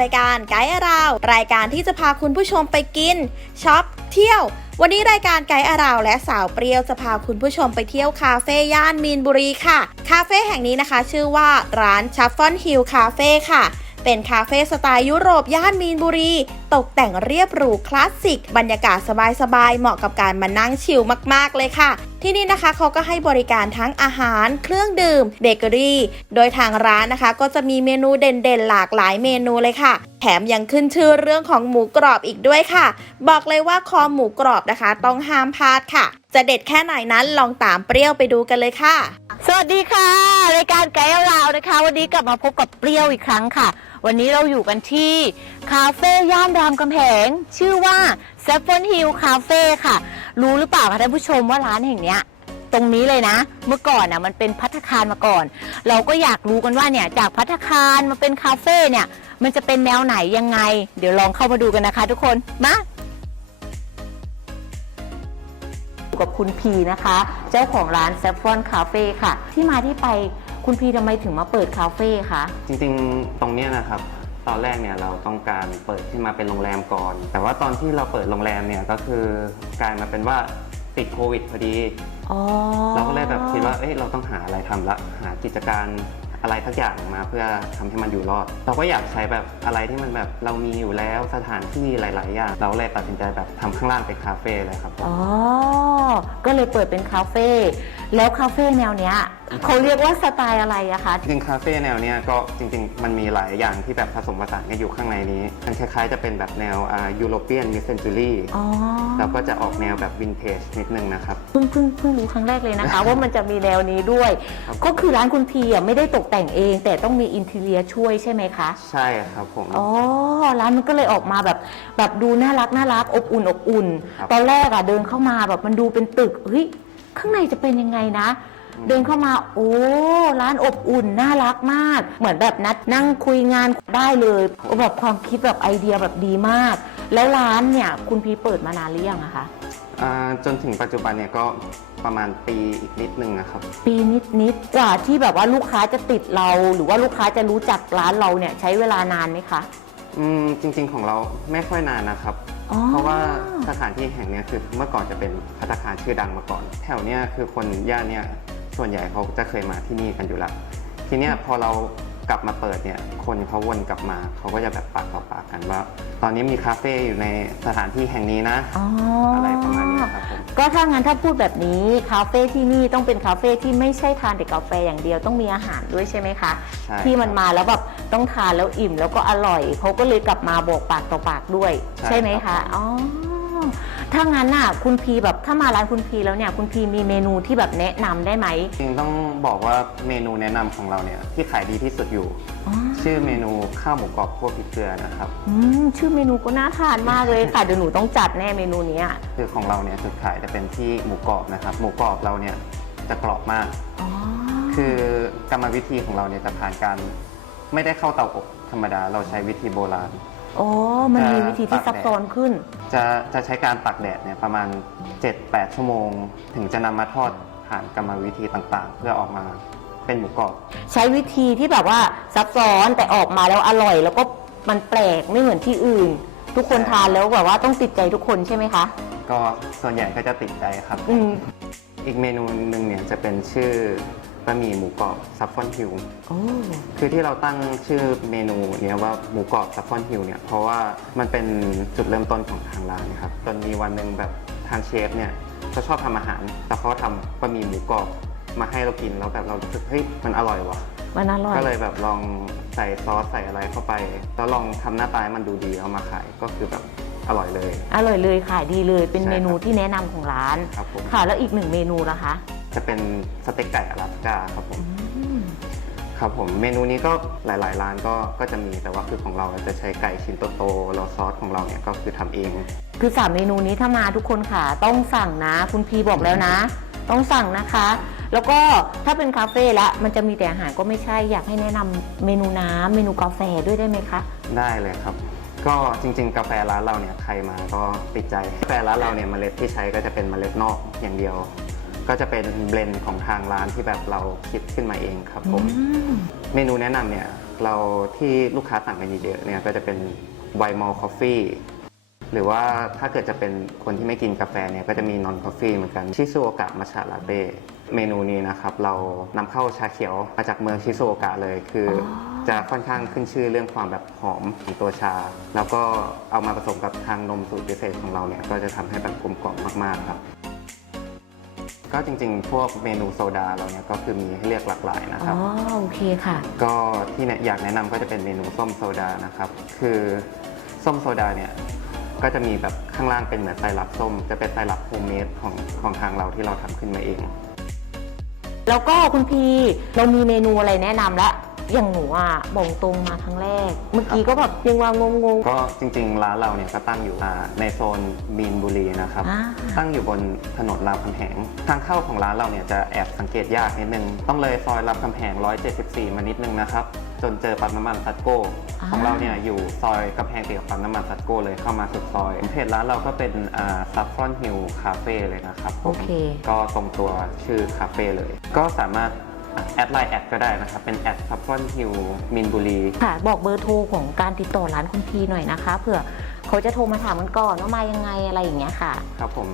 รายการไกด์อาราว รายการที่จะพาคุณผู้ชมไปกินช็อปเที่ยว วันนี้รายการไกด์อาราว และสาวเปรี้ยวจะพาคุณผู้ชมไปเที่ยวคาเฟ่ย่านมีนบุรีค่ะ คาเฟ่แห่งนี้นะคะ ชื่อว่าร้านชัฟฟอนฮิลคาเฟ่ค่ะ เป็นคาเฟ่สไตล์ยุโรปย่านมีนบุรี ตกแต่งเรียบหรูคลาสสิก บรรยากาศสบายๆ เหมาะกับการมานั่งชิลมากๆเลยค่ะ ที่นี่นะคะเขาก็ให้บริการทั้งอาหาร เครื่องดื่ม เบเกอรี่ โดยทางร้านนะคะ ก็จะมีเมนูเด่นๆ หลากหลายเมนูเลยค่ะ แถมยังขึ้นชื่อเรื่องของหมูกรอบอีกด้วยค่ะ บอกเลยว่าคอหมูกรอบนะคะ ต้องห้ามพลาดค่ะ จะเด็ดแค่ไหนนั้นลองตามเปรี้ยวไปดูกันเลยค่ะ สวัสดีค่ะรายการไกด์เราวนะคะ วันนี้กลับมาพบกับเปรี้ยวอีกครั้งค่ะ วันนี้เราอยู่กันที่คาเฟ่ย่านรามคำแหง ชื่อว่า s a f f o n Hill Cafe ค่ะ รู้หรือเปล่าคะท่านผู้ชมว่าร้านแห่งเนี้ยตรงนี้เลยนะ เมื่อก่อนน่ะมันเป็นพัตตาคารมาก่อน เราก็อยากรู้กันว่าเนี่ยจากพัตตาคารมาเป็นคาเฟ่เนี่ย มันจะเป็นแนวไหนยังไง เดี๋ยวลองเข้ามาดูกันนะคะ ทุกคนมาอยู่กับคุณพีนะคะ เจ้าของร้าน s a f f o n Cafe ค่ะ ที่มาที่ไป คุณพีทำไมถึงมาเปิดคาเฟ่คะจริงๆ ตรงเนี้ยนะครับ ตอนแรกเนี่ยเราต้องการเปิดขึ้นมาเป็นโรงแรมก่อน แต่ว่าตอนที่เราเปิดโรงแรมเนี่ยก็คือกลายมาเป็นว่าติดโควิดพอดี อ๋อเราก็เลยแบบคิดว่า เอ้ย เราต้องหาอะไรทำละ หากิจการอะไรทักอย่างมาเพื่อทำให้มันอยู่รอด เราก็อยากใช้แบบอะไรที่มันแบบเรามีอยู่แล้วสถานที่หลาย ๆ อย่าง เราเลยตัดสินใจแบบทำข้างล่างเป็นคาเฟ่เลยครับผม อ๋อ ก็เลยเปิดเป็นคาเฟ่ แล้วคาเฟ่แนวเนี้ยเขาเรียกว่าสไตล์อะไรอะคะจริงๆคาเฟ่แนวเนี้ยก็จริง ๆ มันมีหลายอย่างที่แบบผสมผสานกันอยู่ข้างในนี้ มันคล้ายๆจะเป็นแบบแนวอ่ายุโรเปียนมิสเซนจูรี่อ๋อแล้วก็จะออกแนวแบบวินเทจนิดนึงนะครับ เพิ่งเพิ่งเพิ่งรู้ครั้งแรกเลยนะคะ ว่ามันจะมีแนวนี้ด้วยครับก็คือร้านคุณพีอะไม่ได้ตกแต่งเอง แต่ต้องมีอินเทเรียช่วยใช่ไหมคะใช่ครับผมอ๋อร้านมันก็เลยออกมาแบบแบบดูน่ารักน่ารักอบอุ่นอบอุ่นครับตอนแรกอะเดินเข้ามาแบบมันดูเป็นตึกเฮ้ย ข้างในจะเป็นยังไงนะ เดินเข้ามาโอ้ร้านอบอุ่นน่ารักมาก เหมือนแบบนัดนั่งคุยงานได้เลยโอ้แบบความคิดแบบไอเดียแบบดีมาก แล้วร้านเนี่ยคุณพีเปิดมานานหรือยังอะคะอ่าจนถึงปัจจุบันเนี่ยก็ประมาณปีอีกนิดนึงนะครับ ปีนิดๆกว่าที่แบบว่าลูกค้าจะติดเรา หรือว่าลูกค้าจะรู้จักร้านเราเนี่ยใช้เวลานานไหมคะ อืมจริง ๆของเราไม่ค่อยนานนะครับ อ๋อ เพราะว่าสถานที่แห่งเนี้ยคือเมื่อก่อนจะเป็นพัตตาคารชื่อดังมาก่อน แถวเนี้ยคือคนย่านเนี้ยส่วนใหญ่เขาจะเคยมาที่นี่กันอยู่แล้วทีเนี้ยพอเรากลับมาเปิดเนี่ยคนเขาวนกลับมาเขาก็จะแบบปากต่อปากกันว่า ตอนนี้มีคาเฟ่อยู่ในสถานที่แห่งนี้นะอ๋อออะไรประมาณนี้ครับผมก็ถ้างั้นถ้าพูดแบบนี้คาเฟ่ที่นี่ต้องเป็นคาเฟ่ที่ไม่ใช่ทานแต่กาแฟอย่างเดียวต้องมีอาหารด้วยใช่ไหมคะ ใช่ที่มันมาแล้วแบบต้องทานแล้วอิ่มแล้วก็อร่อยเขาก็เลยกลับมาบอกปากต่อปากด้วย ใช่ใช่ไหมครัคะบอ๋อถ้างั้นน่ะคุณพีแบบถ้ามาร้านคุณพีแล้วเนี่ยคุณพีมีเมนูที่แบบแนะนำได้ไหม จริงๆต้องบอกว่าเมนูแนะนำของเราเนี่ยที่ขายดีที่สุดอยู่อ๋อ ชื่อเมนูข้าวหมูกรอบคั่วพริกเกลือนะครับอืมชื่อเมนูก็น่าทานมากเลยค่ะเดี๋ยวหนูต้องจัดแน่เมนูเนี้ยคือของเราเนี่ยจุดขายจะเป็นที่หมูกรอบนะครับ หมูกรอบเราเนี่ยจะกรอบมาก อ๋อคือกรรมวิธีของเราเนี่ยจะผ่านการไม่ได้เข้าเตาอบธรรมดา เราใช้วิธีโบราณ อ๋อมันมีวิธีที่ซับซ้อนขึ้น จะจะใช้การตักแดดเนี่ยประมาณ 7-8 ชั่วโมง ถึงจะนำมาทอดผ่านกรรมวิธีต่างๆ เพื่อออกมา เป็นหมูกรอบ ใช้วิธีที่แบบว่าซับซ้อนแต่ออกมาแล้วอร่อย แล้วก็มันแปลกไม่เหมือนที่อื่น ทุกคนใช่ทานแล้วแบบว่าต้องติดใจทุกคนใช่ไหมคะ ก็ส่วนใหญ่ก็จะติดใจครับ อืมอีกเมนูหนึ่งเนี่ยจะเป็นชื่อบะหมี่หมูกรอบซัฟฟอนฮิล โอ้คือที่เราตั้งชื่อเมนูเนี้ยว่าหมูกรอบซัฟฟอนฮิลเนี่ยเพราะว่ามันเป็นจุดเริ่มต้นของทางร้านนะครับจนมีวันหนึ่งแบบทางเชฟเนี่ยเขาชอบทำอาหารแล้วเขาทำบะหมี่หมูกรอบ มาให้เรากินแล้วแบบเรารู้สึกเฮ้ยมันอร่อยว่ะ มันอร่อย ก็เลยแบบลองใส่ซอสใส่อะไรเข้าไป แล้วลองทำหน้าตาให้มันดูดีเอามาขายก็คือแบบอร่อยเลย อร่อยเลยขายดีเลยเป็นใช่เมนูครับที่แนะนำของร้าน ครับผมค่ะแล้วอีกหนึ่งเมนูนะคะ จะเป็นสเต็กไก่อลาสก้าครับผมอืมครับผมเมนูนี้ก็หลาย ๆ ร้านก็ก็จะมีแต่ว่าคือของเราจะใช้ไก่ชิ้นโตๆแล้วซอสของเราเนี่ยก็คือทำเอง คือสามเมนูนี้ถ้ามาทุกคนค่ะ ต้องสั่งนะ คุณพีบอกแล้วนะ ต้องสั่งนะคะ แล้วก็ถ้าเป็นคาเฟ่ละมันจะมีแต่อาหารก็ไม่ใช่อยากให้แนะนำเมนูน้ำเมนูกาแฟด้วยได้ไหมคะ ได้เลยครับ ก็จริงๆ กาแฟร้านเราเนี่ยใครมาก็ติดใจกาแฟร้านเราเนี่ยเมล็ดที่ใช้ก็จะเป็นเมล็ดนอกอย่างเดียวกก็จะเป็นเบลนด์ของทางร้านที่แบบเราคิดขึ้นมาเองครับผมอืมเมนูแนะนำเนี่ยเราที่ลูกค้าสั่งกันเยอะๆเนี่ยก็จะเป็นไวมอลคอฟฟี่หรือว่าถ้าเกิดจะเป็นคนที่ไม่กินกาแฟเนี่ยก็จะมีนอนคอฟฟี่เหมือนกันชิซูโอกะมัชชาลาเต้ เมนูนี้นะครับเรานำเข้าชาเขียวมาจากเมืองชิซูโอกะเลย คือออจะค่อนข้างขึ้นชื่อเรื่องความแบบหอมของตัวชา แล้วก็เอามาผสมกับทางนมสูตรพิเศษของเราเนี่ยก็จะทำให้แบบกลมกล่อมมากๆครับ ก็จริงๆ พวกเมนูโซดาเราเนี่ยก็คือมีให้เลือกหลากหลายนะคอ๋รัอบ โอเคค่ะ ก็ที่เนี่ยอยากแนะนำก็จะเป็นเมนูส้มโซดานะครับ คือส้มโซดาเนี่ยก็จะมีแบบข้างล่างเป็นเหมือนไซรัปส้ม จะเป็นไซรัปโฮมเมดของของทางเราที่เราทำขึ้นมาเอง แล้วก็คุณพีเรามีเมนูอะไรแนะนำแล้ว อย่างหนูอะบอกตรงมาครั้งแรก เมื่อกี้ก็แบบยังวางงง ก็จริงๆ ร้านเราเนี่ยก็ตั้งอยู่อ่าในโซนมีนบุรีนะครับ อ่า ตั้งอยู่บนถนนรามคำแหง ทางเข้าของร้านเราเนี่ยจะแอบสังเกตยากนิดนึง ต้องเลยซอยรามคำแหง 174 มานิดนึงนะครับ จนเจอปั๊มน้ำมันซัตโก้อ่าของเราเนี่ยอยู่ซอยกำแพงติดกับปั๊มน้ำมันซัตโก้เลยเข้ามาสุดซอยเพจร้านเราก็เป็นอ่าซัฟฟอนฮิลคาเฟ่เลยนะครับผมโอเค ก็ตรงตัวชื่อคาเฟ่เลย ก็สามารถ แอดไลน์แอดก็ได้นะครับ เป็นแอดซัฟฟอนฮิลมินบุรีๆค่ะ บอกเบอร์โทรของการติดต่อร้านคุณพีหน่อยนะคะเผื่อเขาจะโทรมาถามกันก่อนว่ามายังไงอะไรอย่างเงี้ยค่ะ ครับผม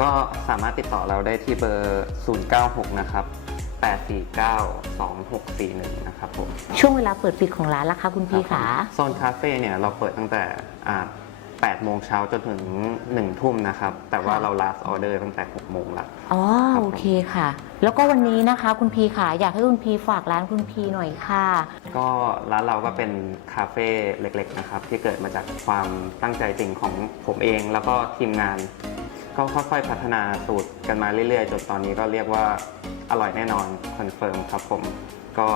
ก็สามารถติดต่อเราได้ที่เบอร์ 096 นะครับ 849 2641 นะครับผมช่วงเวลาเปิดปิดของร้านล่ะคะคุณพีขาโซนคาเฟ่เนี่ยเราเปิดตั้งแต่อ่า 8โมงเช้าจนถึง1ทุ่มนะครับ แต่ว่าเรา last order ตั้งแต่6โมงละ อ๋อครับผม โอเคค่ะ แล้วก็วันนี้นะคะ คุณพีขาอยากให้คุณพีฝากร้านคุณพีหน่อยค่ะ ก็ร้านเราก็เป็นคาเฟ่เล็กๆนะครับ ที่เกิดมาจากความตั้งใจจริงของผมเอง แล้วก็ทีมงาน ก็ค่อยๆพัฒนาสูตรกันมาเรื่อยๆ จนตอนนี้ก็เรียกว่าอร่อยแน่นอนคอนเฟิร์มครับผม ก็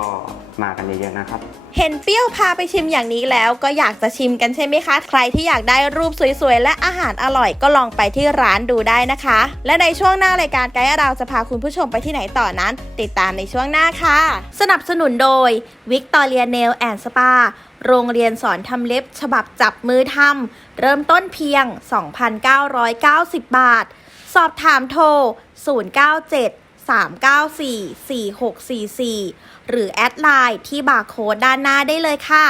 มากันเยอะๆนะครับ เห็นเปรี้ยวพาไปชิมอย่างนี้แล้วก็อยากจะชิมกันใช่ไหมคะ ใครที่อยากได้รูปสวยๆ และอาหารอร่อยก็ลองไปที่ร้านดูได้นะคะ และในช่วงหน้ารายการไกด์เราจะพาคุณผู้ชมไปที่ไหนต่อนั้น ติดตามในช่วงหน้าค่ะ สนับสนุนโดยวิกตอเรียเนลแอนสปาโรงเรียนสอนทำเล็บฉบับจับมือทำเริ่มต้นเพียง 2,990 บาท สอบถามโทร 097 394 4644 หรือแอดไลน์ที่บาร์โค้ดด้านหน้าได้เลยค่ะ